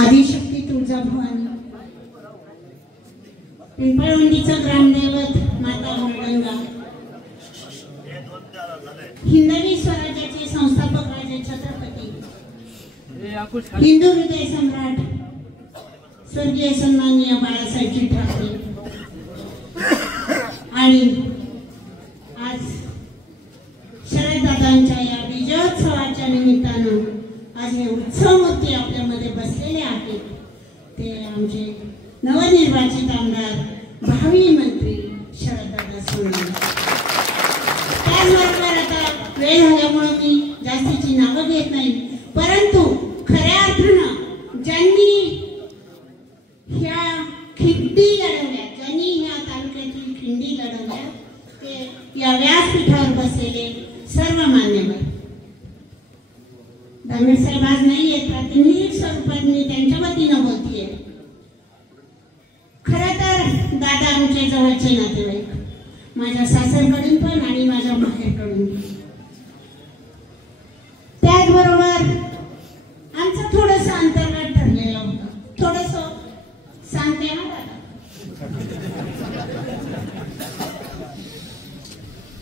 आदिशक्ती तुळजाभवानी, पिंपळवंडीचं ग्रामदैवत माता वरडंगा, हिंदवी स्वराज्याचे संस्थापक राजे छत्रपती, हिंदू हृदय सम्राट स्वर्गीय सन्माननीय बाळासाहेबजी ठाकरे आणि आज शरददादांच्या या विजयोत्सवाच्या निमित्तानं आज हे उत्सवमूर्ती आपल्यामध्ये बसलेले आहेत ते आमचे नवनिर्वाचित आमदार भावी मंत्री शरददादा सोनवणे। त्याचबरोबर आता वेळ झाल्यामुळे मी जास्तीची नावं घेत नाही, परंतु खऱ्या अर्थानं ज्यांनी ह्या खिंडी लढवल्या, ज्यांनी ह्या तालुक्यातील खिंडी लढवल्या ते या व्यासपीठावर बसलेले सर्व मान्यवर। दानवे साहेब आज नाही आहेत, प्रातिनिधिक स्वरूपात मी त्यांच्या वतीनं बोलतीये। खरं तर दादा आमचे जवळचे नातेवाईक, माझ्या सासरकडून पण आणि माझ्या माहेरकडून। त्याचबरोबर आमचं थोडंसं अंतर्गत ठरलेलं होतं, थोडंसं सांगते ना दादा।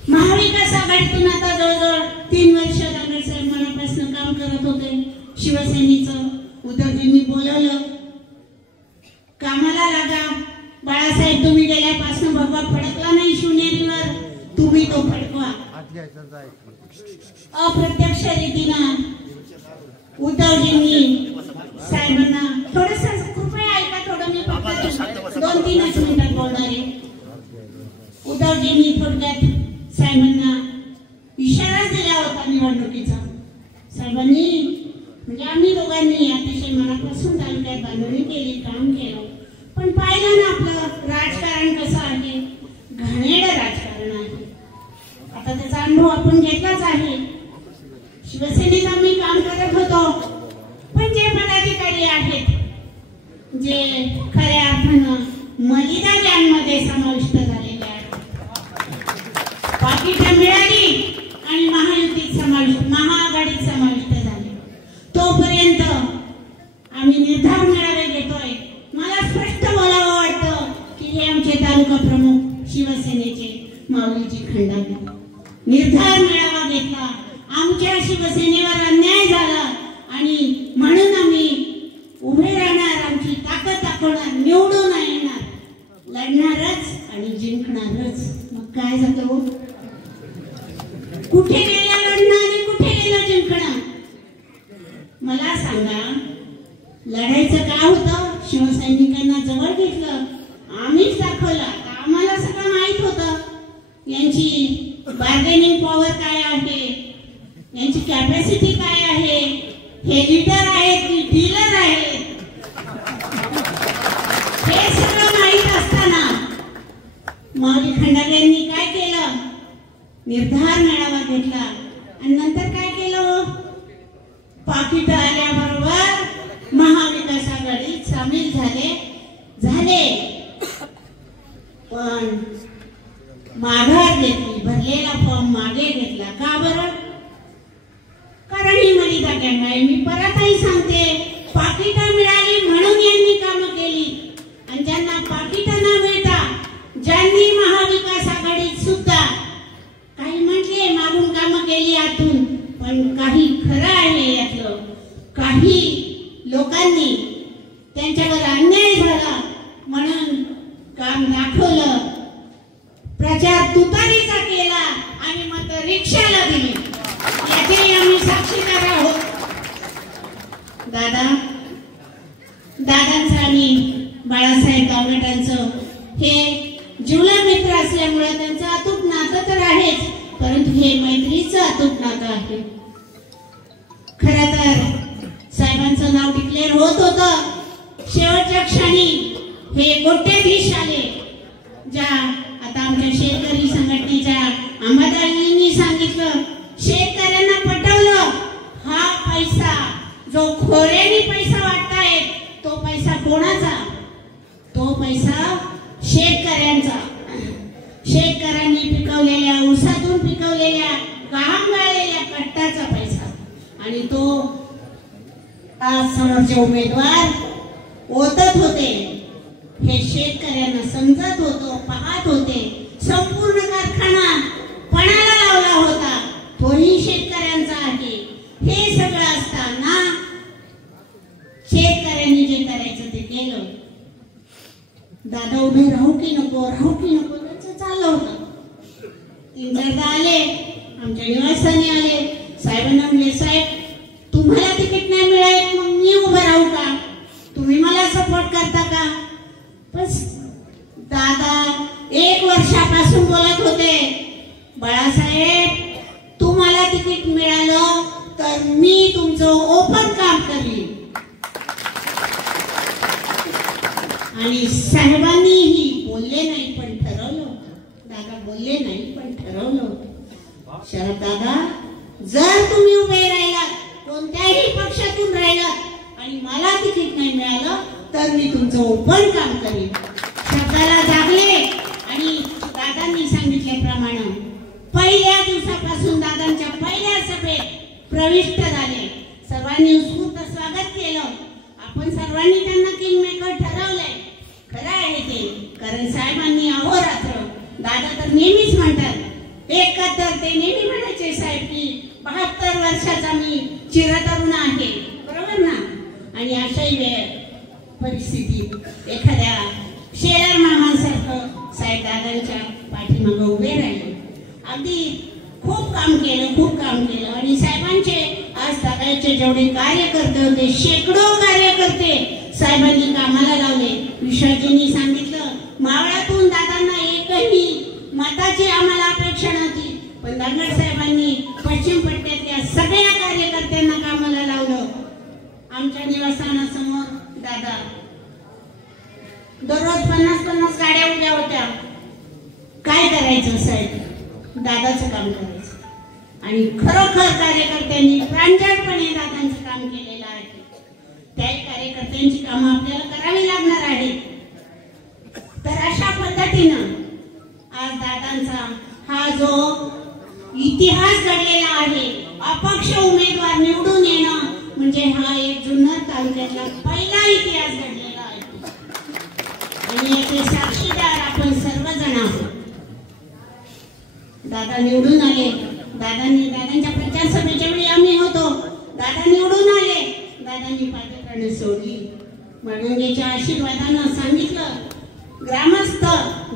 महाविकास आघाडीतून आता जवळजवळ 3 वर्ष दानवे साहेब मनापासून काम करत होते। शिवसेनेचं उद्धवजींनी बोलवलं, कामाला लागा बाळासाहेब, तुम्ही गेल्यापासून भगवा फडकला नाही शिवनेरीवर, तुम्ही तो फडकवा। अप्रत्यक्ष रीतीनं उद्धवजींनी साहेबांना थोडंसं कृपया ऐका, थोडं मी फक्त 2-3 मिनिटात बोलणार आहे। उद्धवजींनी थोडक्यात साहेबांना इशारा दिला होता निवडणुकीचा। साहेबांनी म्हणजे आम्ही दोघांनी अतिशय मनापासून तालुक्यात बांधणी केली, काम केलं, पण पाहिलं ना आपलं राजकारण कसं आहे, घाणेरडं राजकारण आहे। आता त्याचा अनुभव आपण घेतलाच आहे। शिवसेनेत आम्ही काम करत होतो, पण जे पदाधिकारी आहेत जे खऱ्या अर्थानं मलिदा गँगमध्ये समाविष्ट झालेले आहेत, पाकिटं मिळाली आणि महायुतीत महाआघाडीत समाविष्ट झाले, तोपर्यंत आम्ही निर्धार मेळावे घेतोय। मला स्पष्ट बोलावं वाटतं की हे आमचे तालुका प्रमुख शिवसेनेचे माऊलीजी खंडागळे निर्धार मेळावा घेतला, आमच्या शिवसेनेवर अन्याय झाला आणि म्हणून आम्ही उभे राहणार, आमची ताकद दाखवणार, निवडून येणार, लढणारच आणि जिंकणारच। मग काय झालं, कुठे गेलं लढणं आणि कुठे गेलं जिंकणं? मला सांगा, लढायचं काय होतं? शिवसैनिकांना जवळ घेतलं, आम्हीच दाखवलं। आम्हाला सगळं माहित होतं यांची बार्गेनिंग पॉवर काय आहे, यांची कॅपॅसिटी काय आहे, हे लीडर आहेत की डीलर आहेत, हे सगळं माहित असताना माऊली खंडागळ्यांनी काय केलं? निर्धार मेळावा घेतला आणि नंतर काय केलं? पाकिट आल्याबरोबर महाविकास आघाडीत सामील झाले। पण माघार घेतली, भरलेला फॉर्म मागे घेतला। का बरं? कारण ही मलिदा गँग आहे। मी परतही सांगते, पाकिटं मिळाली म्हणून यांनी कामं केली, आणि ज्यांना पाकिटं न मिळता ज्यांनी महाविकास आघाडीत सुद्धा काही म्हटले मागून कामं केली आतून, पण काही खरं आहे यातलं, काही लोकांनी त्यांच्यावर अन्याय झाला म्हणून काम दाखवलं, प्रचार तुतारीचा केला आणि मत रिक्षाला दिली, याचे आम्ही साक्षीदार आहोत। दादांचं आणि बाळासाहेब दावडेंचं हे जीवलग मित्र असल्यामुळे त्यांचं अतूट नातं तर आहेच, परंतु हे मैत्रीचं अतूट नातं आहे। खरं तर साहेबांचं नाव डिक्लेअर होत होतं, शेवटच्या क्षणी हे कोट्याधीश आले। ज्या आता आमच्या शेतकरी संघटनेच्या अंबादाजींनी सांगितलं, शेतकऱ्यांना पटवलं, हा पैसा जो खोऱ्याने पैसा वाटतायत तो पैसा कोणाचा? तो पैसा शेतकऱ्यांचा। शेतकऱ्यांनी पिकवलेल्या ऊसातून पिकवलेल्या घाम गाळलेल्या कष्टाचा पैसा, आणि तो आज समोरचे उमेदवार ओतत होते, हे शेतकऱ्यांना समजत होतं, पाहत होते. संपूर्ण कारखाना पणाला लावला होता, तोही शेतकऱ्यांचा आहे. हे सगळं असताना शेतकऱ्यांनी जे करायचं ते केलं. दादा उभे राहू की नको त्याचं चाललं होतं. 3-4दा आले, आमच्या निवासस्थानी आले. साहेबांना म्हणले, साहेब तुम्हाला तिकीट नाही मिळालं मग मी उभं राहू का? तुम्ही मला सपोर्ट करता का? बस दादा 1 वर्षापासून बोलत होते, बाळासाहेब तुम्हाला तिकीट मिळालं तर मी तुमचं ओपन काम करीन. आणि साहेबांनीही बोलले नाही पण ठरवलं होतं. दादा बोलले नाही पण ठरवलं होतं. शरद दादा जर तुम्ही उभे राहिलात, कोणत्याही पक्षातून राहिलात आणि मला तिकीट नाही मिळालं तर मी तुमचं ओपन काम करीन. शब्दाला जागले आणि दादांनी सांगितल्याप्रमाणे पहिल्या दिवसापासून दादांच्या पहिल्या सभेत प्रविष्ट झाले. सर्वांनी उत्स्फूर्त स्वागत केलं. आपण सर्वांनी त्यांना किंगमेकर ठरवलंय. खरं आहे ते, कारण साहेबांनी अहोरात्र, दादा तर नेहमीच म्हणतात, एकतर ते नेहमी म्हणायचे साहेब की 72 वर्षाचा मी चिरतरुण आहे, बरोबर ना? आणि अशाही परिस्थितीत एखाद्या शेलार मामांसारखं साहेब दादांच्या पाठीमागे उभे राहिले. अगदी खूप काम केलं आणि साहेबांचे आज दादांचे जेवढे कार्यकर्ते होते, शेकडो कार्यकर्ते साहेबांनी कामाला लावले. विश्वाजींनी सांगितलं, मावळातून दादांना एकही मताची आम्हाला अपेक्षा नव्हती, पण दानगड साहेबांनी पश्चिम पट्ट्यातल्या सगळ्या कार्यकर्त्यांना कामाला लावलं. आमच्या निवासस्थानासमोर दादा दररोज 50-50 गाड्या उभ्या होत्या. काय करायचं साहेब? दादाचं काम करायचं. आणि खरोखर कार्यकर्त्यांनी प्रांजळपणे दादांचं काम केलेलं आहे. त्या कार्यकर्त्यांची कामं आपल्याला करावी लागणार आहेत. तर अशा पद्धतीनं आज दादांचा हा जो इतिहास घडलेला आहे, अपक्ष उमेदवार निवडून येणं म्हणजे हा एक जुन्नर तालुक्यातला पहिला इतिहास घडलेला आहे. आणि याचे साक्षीदार आपण सर्वजण आहोत. दादा निवडून आले. दादांच्या प्रचार सभेच्या वेळी आम्ही होतो. दादा निवडून आले. दादांनी पादत्राणे सोडली. मानवतेच्या आशीर्वादानं सांगितलं, ग्रामस्थ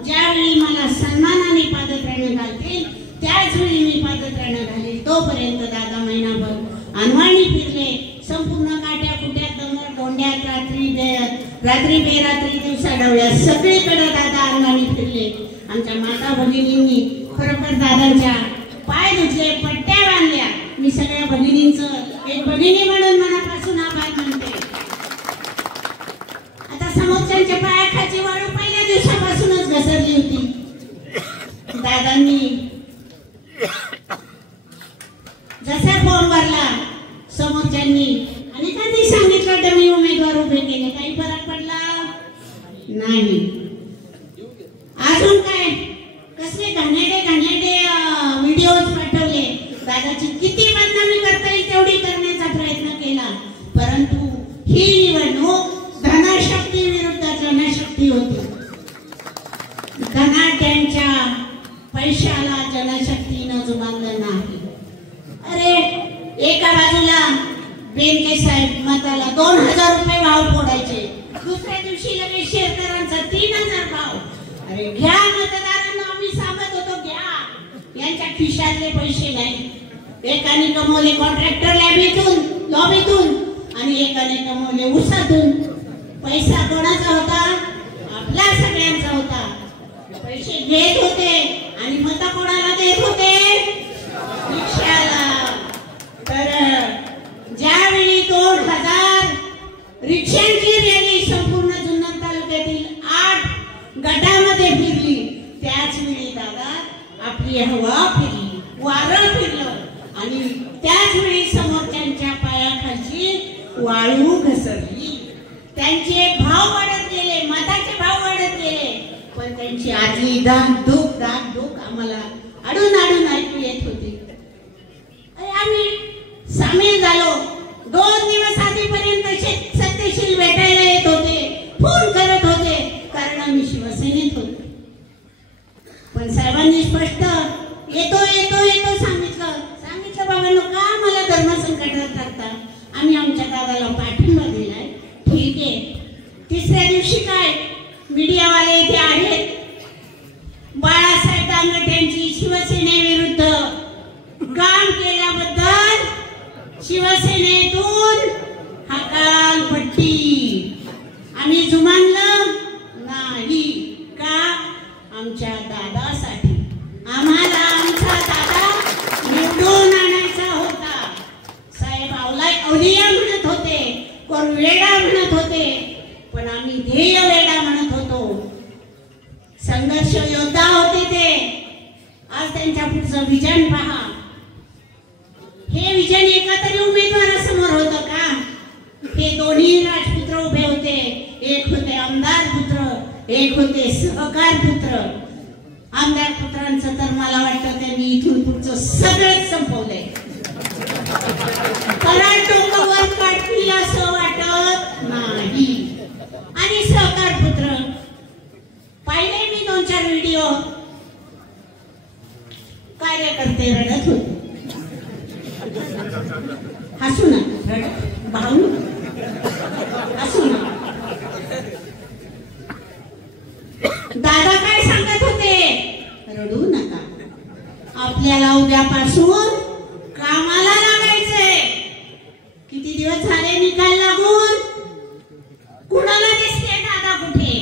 ज्यावेळी मला सन्मानाने पादत्राणे घालतील त्याच वेळी मी पादत्राणे घालील. तोपर्यंत दादा महिनाभर अनवाणी फिरले. संपूर्ण काट्या कुट्यात डोंगर डोंड्यात रात्री बेरात्री दिवसा डवळ्यात सगळीकडे दादा अनवाणी फिरले. आमच्या माता भगिनींनी खरोखर दादांच्या पाय धुतले, पट्ट्या बांधल्या. मी सगळ्या भगिनींचं एक भगिनी म्हणून मनापासून आभार मानते. आता समोरच्यांच्या पायाखाची वाळू पहिल्या दिवसापासूनच घसरली होती. दादांनी जसा फॉर्म भरला समोरच्यांनी आणि कधी सांगितलं तर मी उमेदवार उभे केले, काही फरक पडला नाही. अजून काय कसले घाणेरडे व्हिडिओज पाठवले. दादाची किती बदनामी करता येईल तेवढी करण्याचा प्रयत्न केला. परंतु ही निवडणूक धनशक्ती विरुद्ध जनशक्ती होती. धनाढ्यांच्या पैशाला जनशक्तीनं जुमानलं नाही. अरे एका बाजूला बेनके साहेब मताला 2000 रुपये भाव फोडायचे, दुसऱ्या दिवशी लगेच शेतकऱ्यांचा 3000 भाव. अरे घ्या मतदारांना, आम्ही सांगत होतो घ्या, यांच्या खिशातले पैसे नाही. एकाने कमवले कॉन्ट्रॅक्टर लॉबीतून आणि एकाने कमवले उसातून. पैसा कोणाचा होता? आपला सगळ्यांचा होता. पैसे घेत होते आणि मत कोणाला देत होते? रिक्षाला. तर ज्यावेळी 2000 रिक्षांची रॅली संपूर्ण जुन्नर तालुक्यातील 8 गटामध्ये फिरली, त्याच वेळी दादा आपली हवा फिरली, वारं फिरलं आणि त्याच वेळी समोरच्यांच्या पायाखालची वाळू घसरली. त्यांचे भाव वाढत गेले, मताचे भाव वाढत गेले, पण त्यांची आजी दाग दुख आम्हाला अडून ऐकू येत होती. आम्ही सामील झालो. 2 दिवस आधीपर्यंत दादाला पाठिंबा दिलाय, ठीक आहे. तिसऱ्या दिवशी काय मीडियावाले इथे आहेत. बाळासाहेब दांगटेंची शिवसेनेविरुद्ध काम केल्याबद्दल शिवसेनेतून हकालपट्टी. आम्ही जुमानलं नाही का? आमच्या दादासाठी. आम्हाला आमचा दादा निवडून आणायचा होता. साहेब अवलिया म्हणत होते, कोण वेडा म्हणत होते, पण आम्ही ध्येय वेडा म्हणत होतो. संघर्ष योद्धा होते ते. आज त्यांच्या पुढचं विजन पहा. हे विजन एका तरी उमेदवारासमोर होतं का? हे दोन्ही राजपुत्र उभे होते. एक होते आमदार पुत्र, एक होते सहकार पुत्र. आमदार पुत्रांचं तर मला वाटतं त्यांनी इथून पुढचं सगळंच संपवलंय. परत डोक्यावर काढतील असं वाटत नाही. आणि सहकार पुत्र पाहिले मी 2-4 व्हिडिओ. कार्यकर्ते रडत होते. हसू ना, रडत भाऊ हसू ना. दादा काय सांगत होते? रडू नका, आपल्याला उद्यापासून कामाला लागायचंय. किती दिवस झाले निकाल लागून? कुणाला दिसते दादा कुठे?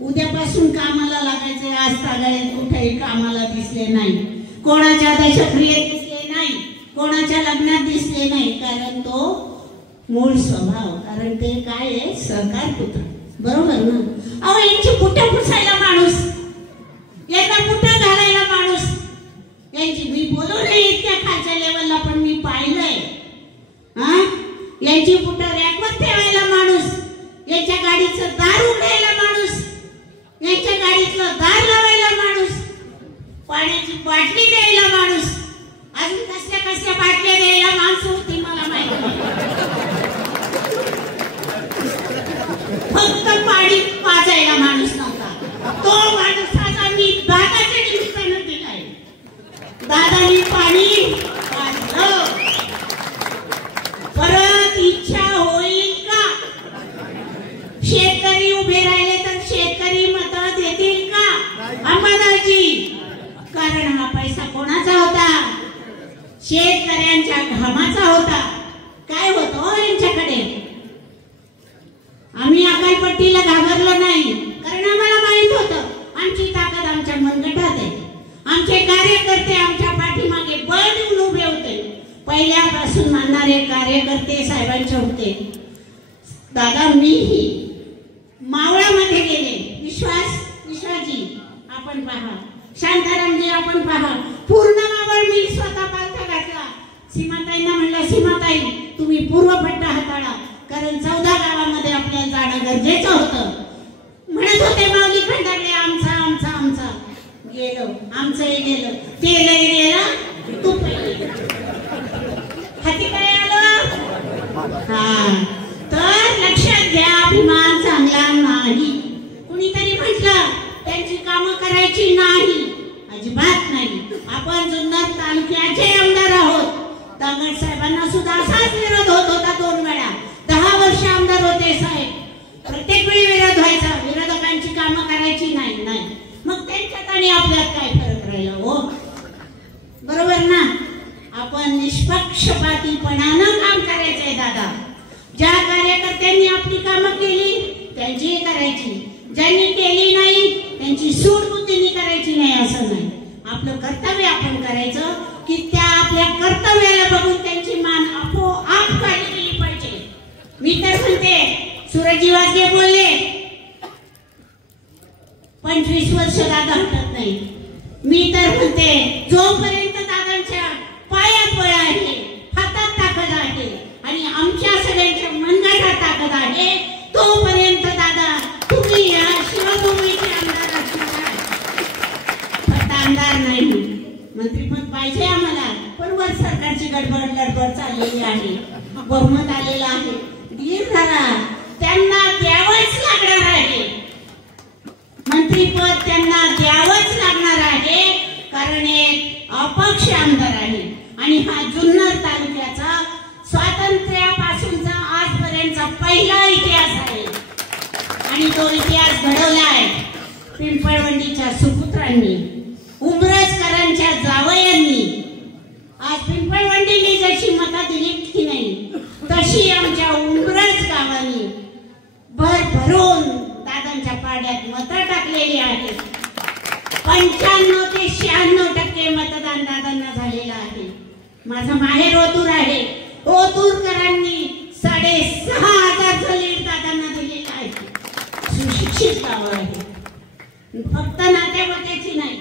उद्यापासून कामाला लागायचंय. आज तागायत कुठेही कामाला दिसले नाही. कोणाच्या दशक्रियेत दिसले नाही, कोणाच्या लग्नात दिसले नाही. कारण तो मूळ स्वभाव, कारण ते काय आहे, सहकार पुत्र. बरोबर ना? अहो यांची पुठ्या पुसायला माणूस, यांना पुठ्या घालायला माणूस. यांची मी बोलू नाही इतक्या खालच्या लेवलला, पण मी पाहिलंय. यांची पुठ्या रॅकवर ठेवायला माणूस, यांच्या गाडीचं दार उघडायला माणूस, यांच्या गाडीतलं दार लावायला माणूस, पाण्याची बाटली द्यायला माणूस. अजून कसल्या कसल्या बाटल्या द्यायला माणसं होती मला माहिती. फक्त पाणी पाजायला माणूस नव्हता. तो माणसाचा मी दादाच्या निमित्तानं दिलाय. दादानी पाणी पाजलं. परत इच्छा होईल का? शेतकरी उभे राहिले तर शेतकरी मत देतील का अंबादाजी? कारण हा पैसा कोणाचा होता? शेतकऱ्यांच्या घामाचा होता. काय होतो यांच्याकडे? आम्ही अकालपट्टीला घाबरलो नाही, कारण आम्हाला माहित होतं आमची ताकद आमच्या मनगटात आहे. आमचे कार्यकर्ते आमच्या पाठीमागे बळ देऊन उभे होते. पहिल्यापासून मानणारे कार्यकर्ते साहेबांचे होते. दादा मीही मावळामध्ये गेले. विश्वासजी आपण पहा, शांतारामजी आपण पहा. पूर्ण मावळ मी स्वतः पालथा घातला. सीमाताईंना म्हणलं, सीमाताई तुम्ही पूर्व पट्टा हाताळा, कारण 14 गावामध्ये आपल्याला जाणं गरजेचं होतं. म्हणत होते माऊली खंडागळे आमचा आमचा आमचा. गेलो, आमचंही गेलं, तेलही गेलं, तूपही गेलं. हाती काय आलं? तर लक्षात घ्या, अभिमान चांगला नाही. कुणीतरी म्हटलं त्यांची कामं करायची नाही, अजिबात नाही. आपण जुन्नर तालुक्याचे आमदार आहोत. दांगट साहेबांना सुद्धा असाच विरोध होत होता. 2 वेळा 10 वर्ष आमदार होते साहेब. प्रत्येक वेळी विरोध व्हायचा, विरोधकांची कामं करायची नाही. मग त्यांच्यात आणि आपल्यात काय फरक राहिला हो? बरोबर ना? आपण निष्पक्षपातीपणानं काम करायचंय दादा. ज्या कार्यकर्त्यांनी आपली कामं केली त्यांचीही करायची, ज्यांनी केली नाही त्यांची सूड बुद्धीने करायची नाही असं नाही. आपलं कर्तव्य आपण करायचं की त्या आपल्या कर्तव्याला बघून त्यांची मान आपोआप खाली गेली पाहिजे. मी तर म्हणते सूरजी वाघे बोलले 25 वर्ष दादा हटत नाही. मी तर म्हणते जोपर्यंत दादांच्या पायात बळ आहे, हातात ताकद आहे आणि आमच्या सगळ्यांच्या मनगटात ताकद आहे, तोपर्यंत दादा तुम्ही या शिवभूमीचे आमदार असणार. फक्त आमदार नाही, मंत्रीपद पाहिजे आम्हाला, पण वर सरकारची गडबड चाललेली आहे, बहुमत आलेलं आहे. धीर धरा, त्यांना द्यावंच लागणार आहे. मंत्रीपद त्यांना द्यावंच लागणार आहे, कारण एक अपक्ष आमदार आहे आणि हा जुन्नर तालुक्याचा स्वातंत्र्यापासूनचा पहिला इतिहास आहे आणि तो इतिहास घडवलाय पिंपळवंडीच्या सुपुत्रांनी, उंबरजकरांच्या जावयांनी. आज पिंपळवंडीने जशी मतं दिली की नाही तशी आमच्या उंबरज गावाने भरभरून दादांच्या पाड्यात मतं टाकलेली आहेत. 95 ते 96% मतदान दादांना झालेलं आहे. माझं माहेर ओतूर आहे. ओतूरकरांनी 6,500 लीड दादांना दिलेलं आहे. सुशिक्षित गाव आहे, फक्त नात्यावात्याची नाही,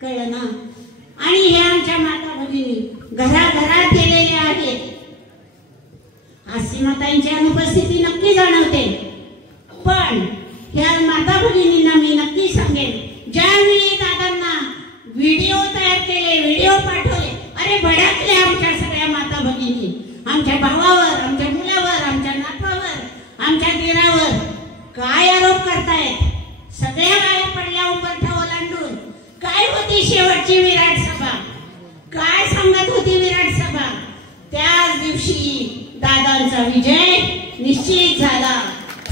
कळलं ना. आणि हे आमच्या माता भगिनी घराघरात गेलेल्या आहेत. आसीमातांची अनुपस्थिती नक्की जाणवते, पण ह्या माता भगिनींना मी नक्की सांगेन, ज्यावेळी दादांना व्हिडिओ तयार केले, व्हिडिओ पाठवले, अरे भडकले आमच्या सगळ्या माता भगिनी. आमच्या भावावर, आमच्या मुलावर, आमच्या नातवावर, आमच्या दिरावर काय आरोप करतायत. सगळ्या गायब पडल्या उंबरठा ओलांडून. काय होती शेवटची विराट सभा, काय सांगत होती विराट सभा. त्याच दिवशी दादांचा विजय निश्चित झाला.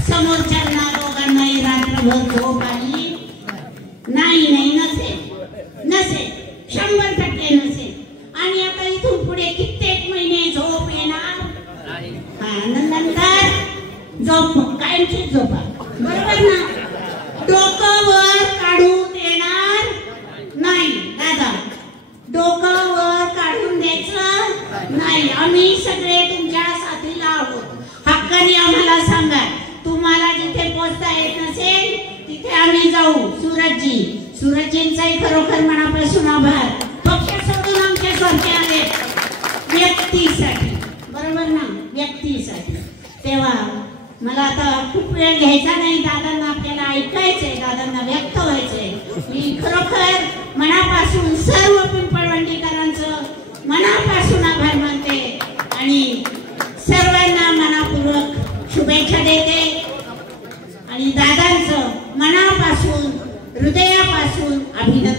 समोरच्यांना दोघांनाही रात्रभर झोप आली नाही, नसेल 100% नसेल. आणि आता इथून पुढे कित्येक महिने झोप येणार. नंतर झोप कायमची झोपा, बरोबर ना. डोकं वर काढून येणार नाही दादा, डोकं वर काढून द्यायचं नाही. आम्ही सगळे तुमच्या साथीला आहोत. हक्काने आम्हाला सांगा, तुम्हाला जिथे पोहोचता येत नसेल तिथे आम्ही जाऊ. सूरजजींचाही खरोखर मनापासून आभार. पक्ष सोडून आमच्या सारखे आले व्यक्तीसाठी, बरोबर ना, व्यक्तीसाठी. तेव्हा मला आता खूप वेळ घ्यायचा नाही. दादांना आपल्याला ऐकायचंय, दादांना व्यक्त व्हायचंय. मी खरोखर मनापासून सर्व पिंपळवंडीकरांचं मनापासून आभार मानते आणि सर्वांना मनापूर्वक शुभेच्छा देते. आणि दादांचं मनापासून, हृदयापासून अभिनंदन.